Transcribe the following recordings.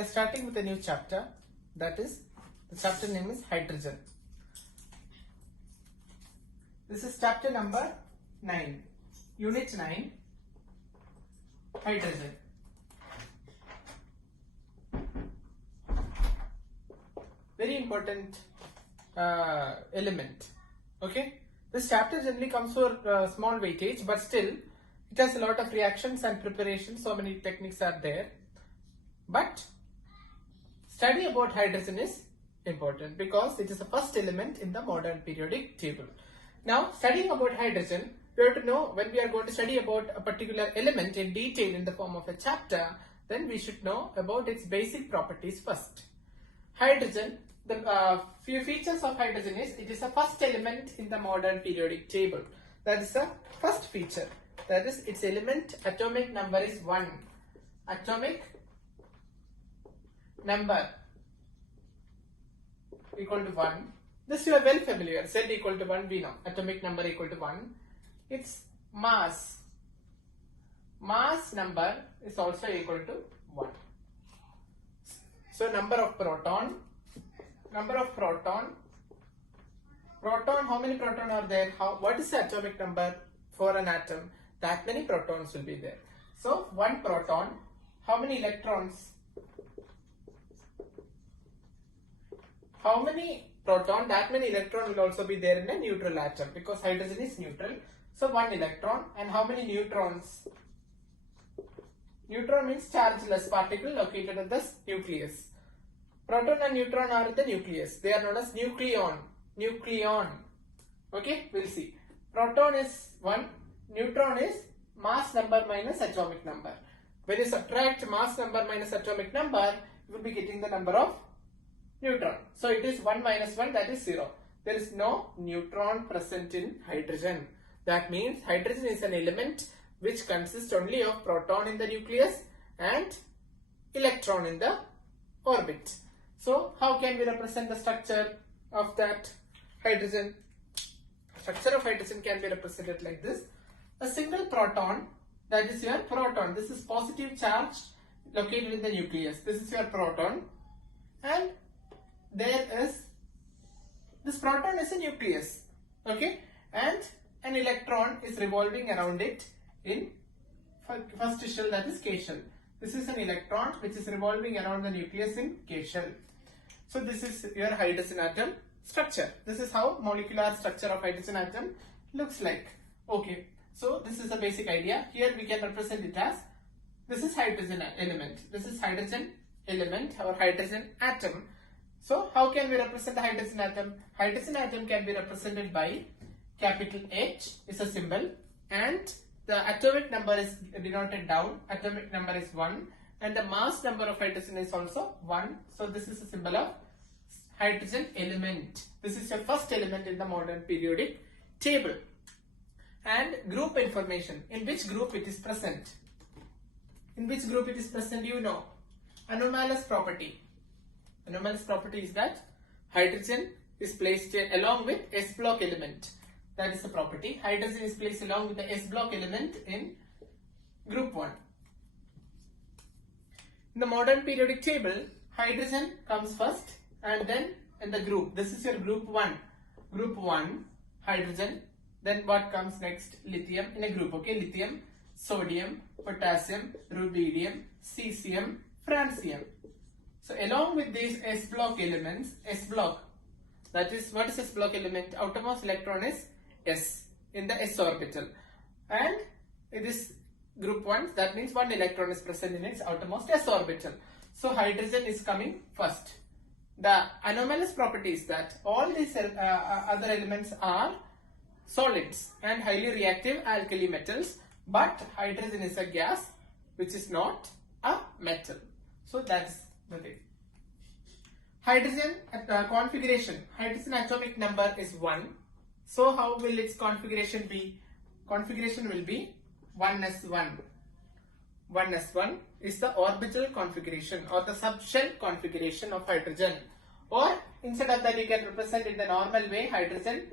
are starting with a new chapter. That is, the chapter name is hydrogen. This is chapter number 9, unit 9, hydrogen. Very important element. Okay, this chapter generally comes for small weightage, but still it has a lot of reactions and preparation. So many techniques are there, but study about hydrogen is important because it is the first element in the modern periodic table. Now, studying about hydrogen, we have to know when we are going to study about a particular element in detail in the form of a chapter, then we should know about its basic properties first. Hydrogen, the few features of hydrogen is it is the first element in the modern periodic table. That is the first feature. That is, its element atomic number is 1. Atomic number equal to 1. This you are well familiar. Z equal to 1, we know. Atomic number equal to 1. Its mass number is also equal to 1. So number of proton, how many proton are there? What is the atomic number for an atom? That many protons will be there. So one proton, how many electrons? How many proton? That many electron will also be there in a neutral atom because hydrogen is neutral. So one electron. And how many neutrons? Neutron means chargeless particle located at the nucleus. Proton and neutron are in the nucleus. They are known as nucleon. Okay, we'll see. Proton is 1. Neutron is mass number minus atomic number. When you subtract mass number minus atomic number, you will be getting the number of neutron. So it is 1 minus 1, that is 0. There is no neutron present in hydrogen. That means hydrogen is an element which consists only of proton in the nucleus and electron in the orbit. So how can we represent the structure of that hydrogen? Structure of hydrogen can be represented like this. A single proton, that is your proton. This is positive charge located in the nucleus. This is your proton. And there is, this proton is a nucleus. Okay. And an electron is revolving around it in first shell, that is K shell. This is an electron which is revolving around the nucleus in K shell. So this is your hydrogen atom structure. This is how molecular structure of hydrogen atom looks like. Okay, so this is the basic idea. Here we can represent it as, this is hydrogen element. This is hydrogen element or hydrogen atom. So how can we represent the hydrogen atom? Hydrogen atom can be represented by capital H is a symbol, and the atomic number is denoted down. Atomic number is 1. And the mass number of hydrogen is also 1. So this is a symbol of hydrogen element. This is your first element in the modern periodic table. And group information. In which group it is present? In which group it is present, you know. Anomalous property. Anomalous property is that hydrogen is placed along with S block element. That is the property. Hydrogen is placed along with the S block element in group 1. In the modern periodic table, hydrogen comes first and then in the group. This is your group 1. Group 1, hydrogen. Then what comes next? Lithium in a group. Okay, lithium, sodium, potassium, rubidium, cesium, francium. So along with these S block elements, S block, that is, what is S block element? Outermost electron is S in the S orbital. And it is group 1, that means one electron is present in its outermost S orbital. So hydrogen is coming first. The anomalous property is that all these other elements are solids and highly reactive alkali metals, but hydrogen is a gas which is not a metal. So that's the thing. Hydrogen configuration. Hydrogen atomic number is 1. So how will its configuration be? Configuration will be 1s1. 1s1 is the orbital configuration or the subshell configuration of hydrogen. Or instead of that, you can represent in the normal way hydrogen.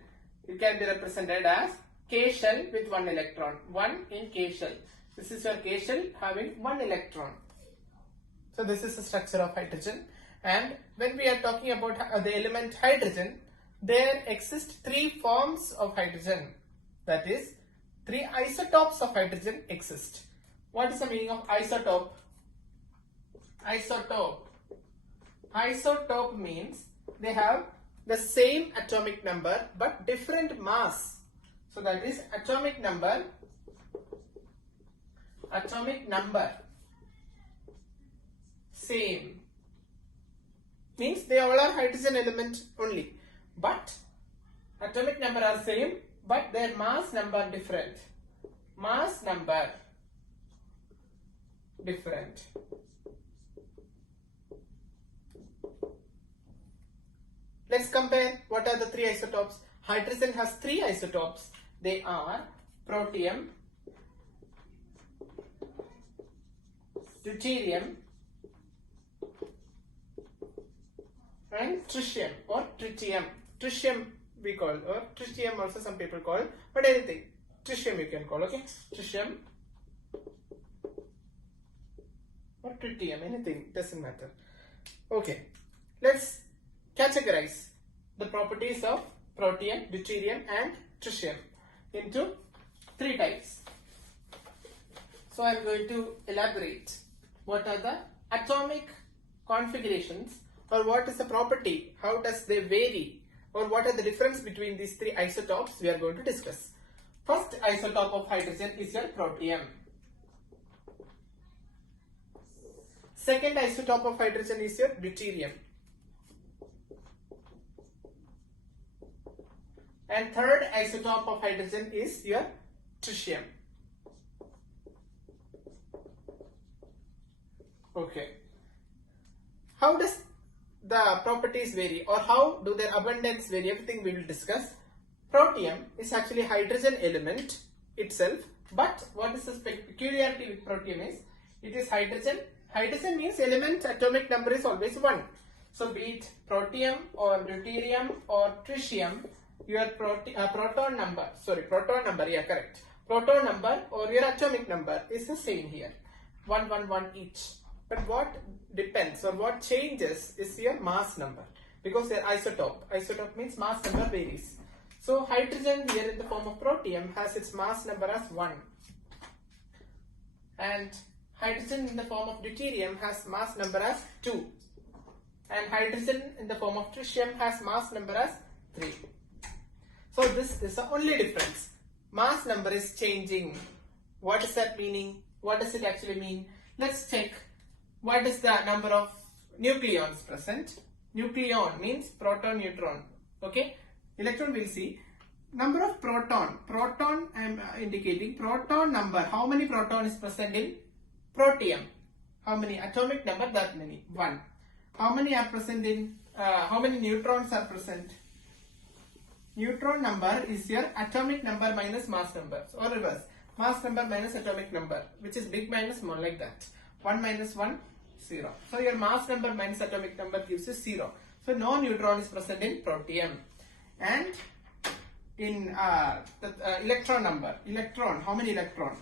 It can be represented as K shell with 1 electron. 1 in K shell. This is your K shell having 1 electron. So this is the structure of hydrogen. And when we are talking about the element hydrogen, there exist three forms of hydrogen. That is, three isotopes of hydrogen exist. What is the meaning of isotope? Isotope. Isotope means they have the same atomic number but different mass. So that is atomic number same. Means they all are hydrogen element only, but atomic number are same but their mass number different. Mass number different. Let's compare what are the three isotopes. Hydrogen has three isotopes. They are protium, deuterium and tritium or tritium. Tritium we call, or tritium also some people call, but anything. Tritium you can call, okay? Tritium or tritium, anything, doesn't matter. Okay, let's categorize the properties of protium, deuterium and tritium into three types. So I am going to elaborate what are the atomic configurations, or what is the property, how does they vary, or what are the difference between these three isotopes we are going to discuss. First isotope of hydrogen is your protium. Second isotope of hydrogen is your deuterium. And third isotope of hydrogen is your tritium. Okay. How does the properties vary, or how do their abundance vary? Everything we will discuss. Protium is actually hydrogen element itself, but what is the peculiarity with protium is it is hydrogen. Hydrogen means element atomic number is always 1. So be it protium or deuterium or tritium, your proton number or your atomic number is the same here, 1 1 1 each. But what depends or what changes is your mass number, because they are isotope. Isotope means mass number varies. So hydrogen here in the form of protium has its mass number as 1, and hydrogen in the form of deuterium has mass number as 2, and hydrogen in the form of tritium has mass number as 3. So this is the only difference. Mass number is changing. What is that meaning? What does it actually mean? Let's check. What is the number of nucleons present? Nucleon means proton, neutron. Okay. Electron we'll see. Number of proton. Proton I am indicating proton number. How many proton is present in protium? How many? Atomic number, that many. 1. How many are present in, how many neutrons are present? Neutron number is your atomic number minus mass number, or reverse. Mass number minus atomic number, which is big minus small, like that. 1 minus 1, 0. So your mass number minus atomic number gives you 0. So no neutron is present in protium. And in the electron number, electron, how many electron?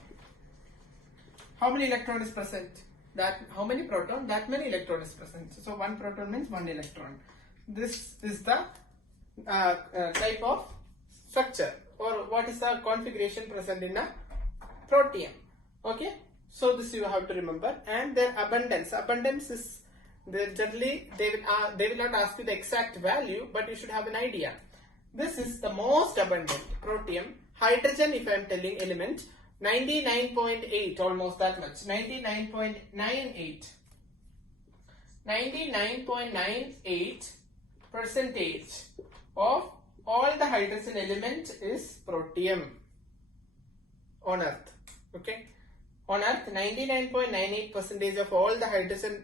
How many electron is present? That how many proton? That many electron is present. So 1 proton means 1 electron. This is the type of structure, or what is the configuration present in a protium. Okay, so this you have to remember. And their abundance is, generally they will not ask you the exact value, but you should have an idea. This is the most abundant protium. Hydrogen, if I am telling element, 99.8, almost that much, 99.98 percentage of all the hydrogen element is protium on Earth. Okay, on Earth 99.98% of all the hydrogen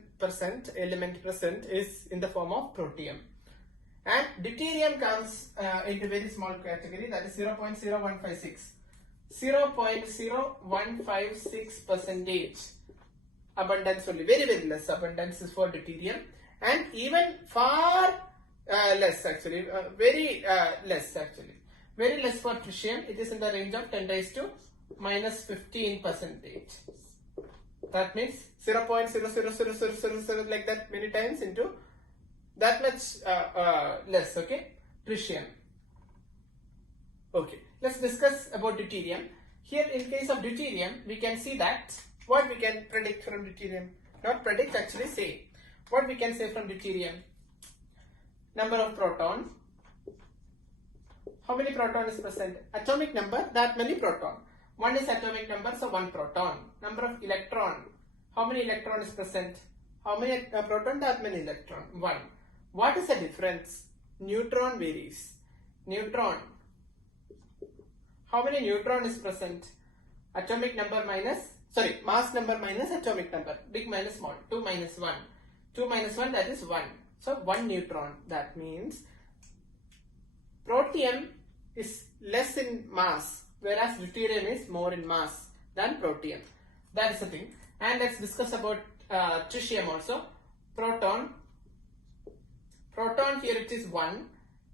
element present is in the form of protium. And deuterium comes into very small category, that is 0.0156. 0.0156% abundance only, very less abundance is for deuterium, and even far less actually, very less for tritium. It is in the range of 10 raised to minus 15%. That means 0.00000 like that many times into that much less, okay? Tritium. Okay, let's discuss about deuterium. Here in case of deuterium, we can see that what we can predict from deuterium. Not predict, actually say. What we can say from deuterium? Number of proton. How many proton is present? Atomic number, that many proton. One is atomic number, so one proton. Number of electron. How many electron is present? How many proton? That many electron. One. What is the difference? Neutron varies. Neutron. How many neutron is present? Atomic number minus, sorry, mass number minus atomic number. Big minus small. 2 minus 1. 2 minus 1, that is 1. So 1 neutron. That means protium is less in mass, whereas deuterium is more in mass than protium. That is the thing. And let's discuss about tritium also. Proton. Proton here it is 1.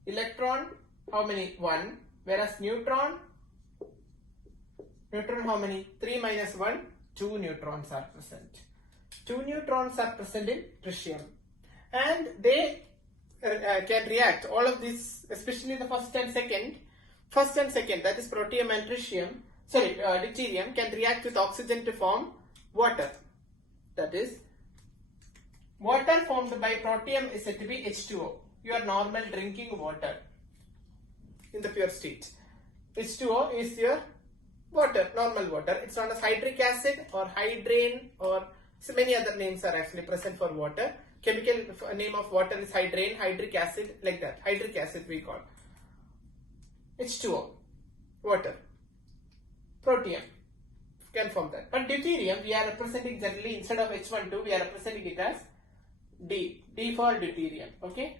Electron, how many? 1. Whereas neutron, how many? 3 minus 1, 2 neutrons are present. 2 neutrons are present in tritium. And they can react. All of these, especially the first and second, that is protium and tritium, deuterium, can react with oxygen to form water. That is, water formed by protium is said to be H2O. Your normal drinking water in the pure state. H2O is your water, normal water. It's known as hydric acid or hydrane, or so many other names are actually present for water. Chemical name of water is hydrane, hydric acid, like that. Hydric acid we call. H2O, water. Protium can form that. But deuterium, we are representing generally, instead of H12, we are representing it as D. D for deuterium. Okay?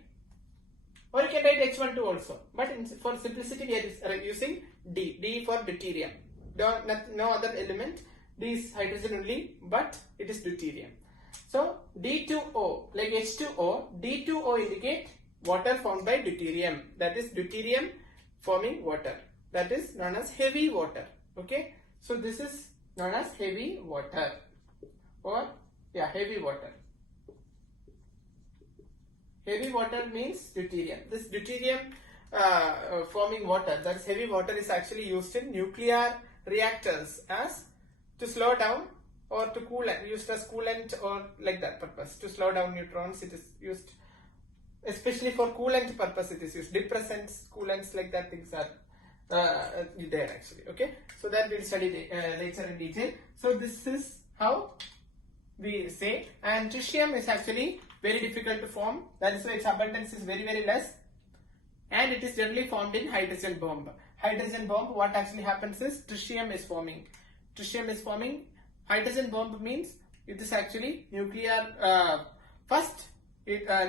Or you can write H12 also. But for simplicity, we are using D. D for deuterium. No other element. D is hydrogen only, but it is deuterium. So D2O, like H2O, D2O indicate water formed by deuterium. That is deuterium forming water. That is known as heavy water. Okay. So this is known as heavy water, or heavy water. Heavy water means deuterium. This deuterium forming water, that is heavy water, is actually used in nuclear reactors as to slow down or to cool, used as coolant or like that purpose. To slow down neutrons, it is used, especially for coolant purpose it is used. Depressants, coolants, like that things are there actually. Okay, so that we'll study later in detail. So this is how we say. And tritium is actually very difficult to form. That is why its abundance is very, very less. And it is generally formed in hydrogen bomb. Hydrogen bomb, what actually happens is tritium is forming. Tritium is forming. Hydrogen bomb means it is actually nuclear,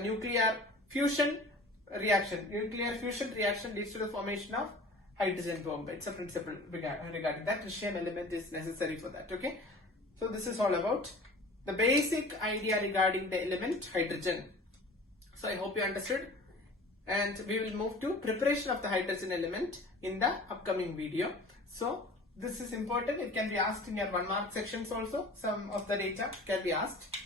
nuclear fusion reaction. Nuclear fusion reaction leads to the formation of hydrogen bomb. It's a principle regarding that. Tritium element is necessary for that. Okay. So this is all about the basic idea regarding the element hydrogen. So I hope you understood. And we will move to preparation of the hydrogen element in the upcoming video. So this is important. It can be asked in your 1 mark sections also. Some of the data can be asked.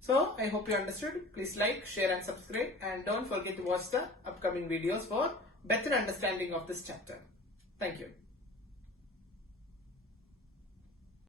So I hope you understood. Please like, share and subscribe. And don't forget to watch the upcoming videos for better understanding of this chapter. Thank you.